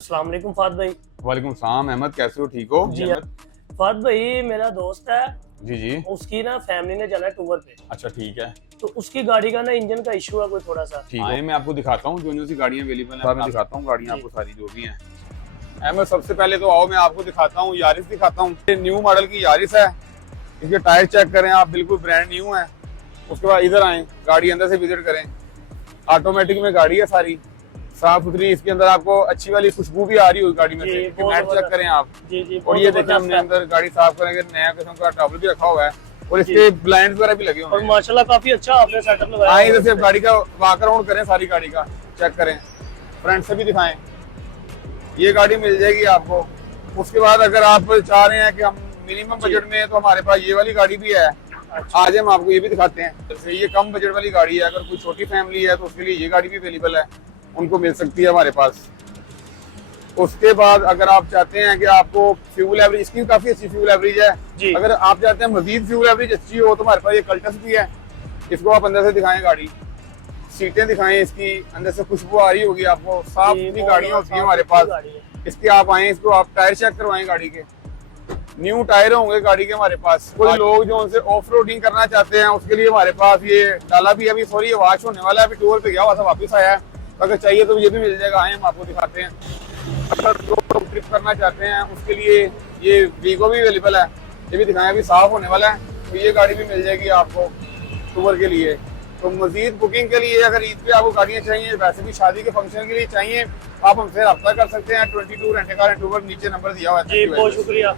अस्सलाम वालेकुम फाद भाई। वालेकुम सलाम अहमद, कैसे हो? ठीक हो? जी अहमद फाद भाई, मेरा दोस्त है, जी जी। उसकी ना फैमिली ने जाना है टूर पे, अच्छा ठीक है। तो उसकी गाड़ी का ना इंजन का इशू है कोई थोड़ा सा। ठीक है, मैं आपको दिखाता हूँ जो सी गाड़ियाँ अवेलेबल है, मैं दिखाता हूँ गाड़ियाँ जी। आपको सारी जो भी हैं। अहमद सबसे पहले तो आओ मैं आपको दिखाता हूँ, यारिस दिखाता हूँ। ये न्यू मॉडल की यारिस है, इसके टायर चेक करें आप, बिल्कुल ब्रांड न्यू है। उसके बाद इधर आए, गाड़ी अंदर से विजिट करें। ऑटोमेटिक में गाड़ी है, सारी साफ सुथरी। इसके अंदर आपको अच्छी वाली खुशबू भी आ रही होगी गाड़ी में जी, से। इसके बहुत मैट चेक जबरदस्त। करें आप। जी जी, और बहुत ये देखें जबरदस्त हमने है। अंदर गाड़ी साफ करेंगे, नया किस्म का टॉवल भी रखा हुआ है और जी। इसके ब्लाइंड वगैरह भी लगे हुए और हैं। माशाल्लाह काफी अच्छा आपने सेटअप लगाया हाँ, हुआ इधर है से इस पे। गाड़ी का वॉक अराउंड करें, सारी गाड़ी का चेक करें, फ्रंट से भी दिखाएं। ये गाड़ी मिल जाएगी आपको। उसके बाद अगर आप चाह रहे हैं कि हम मिनिमम जी। बजट में, तो हमारे पास ये वाली गाड़ी भी है। अच्छा। आज हम आपको ये भी दिखाते हैं। जैसे ये कम बजट वाली गाड़ी है, अगर कोई छोटी फैमिली है तो उसके लिए ये गाड़ी भी अवेलेबल है, उनको मिल सकती है हमारे पास। उसके बाद अगर आप चाहते हैं कि आपको फ्यूल एवरेज, इसकी काफी अच्छी फ्यूल एवरेज है। जी। अगर आप चाहते हैं मजीद फ्यूल एवरेज अच्छी हो तो हमारे पास ये कल्टस भी है। इसको आप अंदर से दिखाएं, गाड़ी सीटें दिखाएं, इसकी अंदर से खुशबू आ रही होगी आपको। साफ जी, सुथरी बहुत गाड़ियां होती हैं हमारे साफ पास। गाड़ी है। इसके आप आए, इसको आप टायर चेक करवाएं गाड़ी के। न्यू टायर होंगे गाड़ी के हमारे पास। कोई लोग जो उनसे ऑफ रोडिंग करना चाहते हैं उसके लिए हमारे पास ये डाला भी है। अभी सॉरी, ये वॉश होने वाला है, अभी टूर पे गया हुआ था, वापस आया है। अगर चाहिए तो ये भी मिल जाएगा, आए हम आपको दिखाते हैं। अगर लोग ट्रिप करना चाहते हैं उसके लिए ये वीगो भी अवेलेबल है, ये भी दिखाएं, अभी साफ होने वाला है, तो ये गाड़ी भी मिल जाएगी आपको टूर के लिए। तो मजीद बुकिंग के लिए अगर ईद पे आपको गाड़ियाँ चाहिए, वैसे भी शादी के फंक्शन के लिए चाहिए, आप हमसे रब्ता कर सकते हैं। 22 रेंट कार एंड टूर, नीचे नंबर दिया हुआ है। जी, बहुत शुक्रिया।